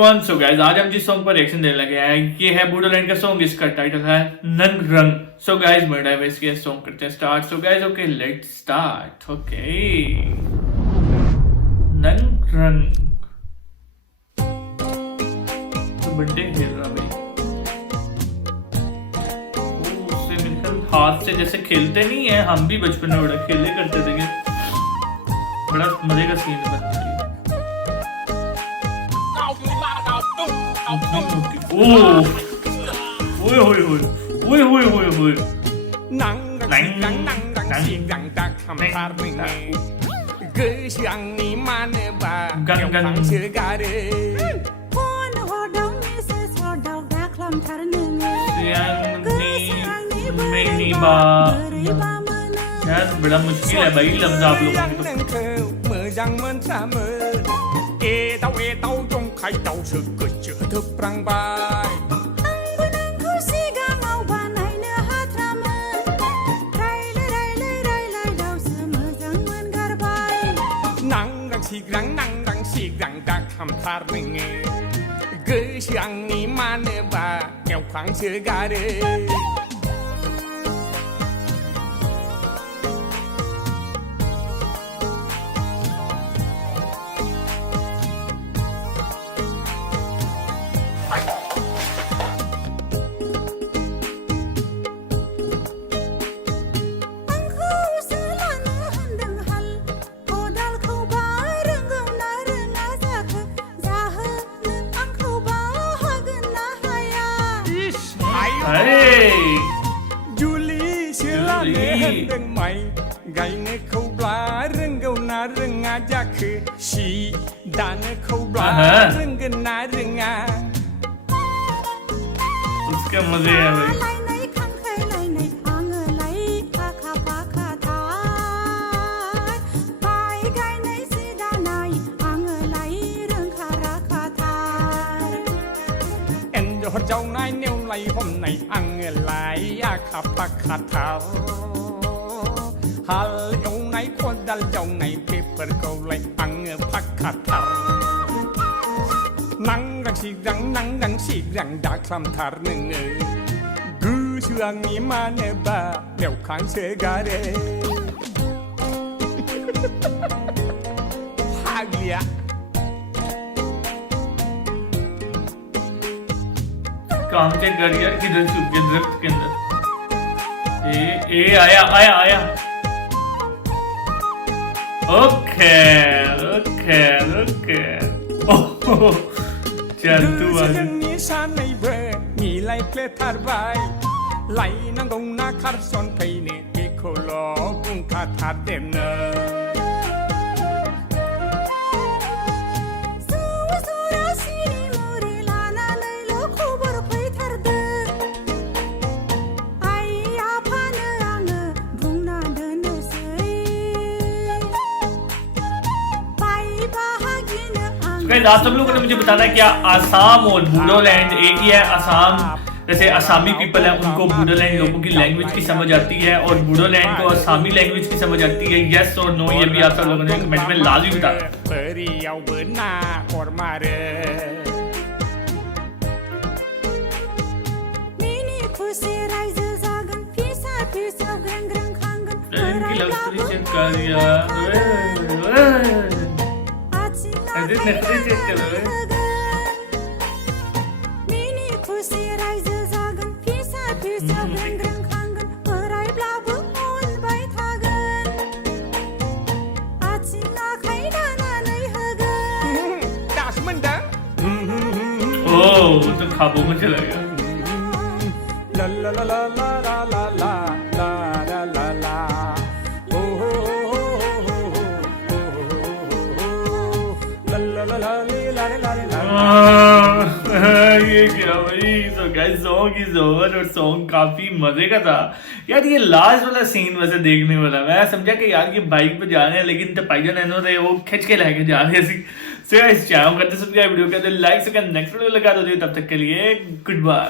So guys आज हम जिस सॉन्ग पर रिएक्शन देने लगे हैं ये है बूडोलैंड का सॉन्ग। इसका टाइटल है नंग रंग। सो गाइस बड़ा है इसके सॉन्ग करते हैं start. So guys okay let's start. Okay नंग रंग तो बंटे खेल रहा भाई। उससे मिलकर हाथ से जैसे खेलते नहीं है, हम भी बचपन में बड़ा खेले करते थे। बड़ा मजे का सीन बनता है। यार बड़ा मुश्किल है भाई लफ्ज आप लोगों के। Julie silane deng mai gaine khâu bla rengau na renga jakhe si dane khâu bla rengna renga उसके मजे हैं भाई। hot châu nai nêu lại hôm nay ăn lại khắp khắp thảo hal châu này con dal châu này paper câu lại ăn khắp khắp thảo nắng đang xì răng đã làm thar nưng cứ sương ní mà nè ba đeo kháng sẽ gà đê haglia काम check कर यार किधर छुप के दरख्त के अंदर। ए आया आया आया। ओके ओके ओके चल तू आ।นี่ชาในเบอร์มีไลเพลทาร์ไวไลนังกงนาคาร์ซอนไปเนเอโคโลกุงคาทาเดนเนอआप सब लोगों ने मुझे बताना है क्या आसाम और बूडोलैंड एक ही है। आसाम जैसे आसामी पीपल है उनको बूडोलैंड लोगों की लैंग्वेज की समझ आती है और बूडोलैंड को आसामी लैंग्वेज की समझ आती है। यस और नो ये भी आप सब लोगों ने कमेंट में लाजमी बताना। नखरे चेक कर रहे ओ तो खाबों में चला गया। ला ला ला ला ला ला ला ला ला ला ये क्या भाई। So guys song is over और सॉन्ग काफी मजे का था यार। ये लास्ट वाला सीन वैसे देखने वाला मैं समझा कि यार ये बाइक पे जा रहे हैं लेकिन तो पाइजन एनो थे वो खिंच के लेके जा रहे हैं। सो गाइस चाहूंगा करते सब वीडियो के अंदर लाइक से नेक्स्ट वीडियो लगा दो। तब तक के लिए गुड बाय।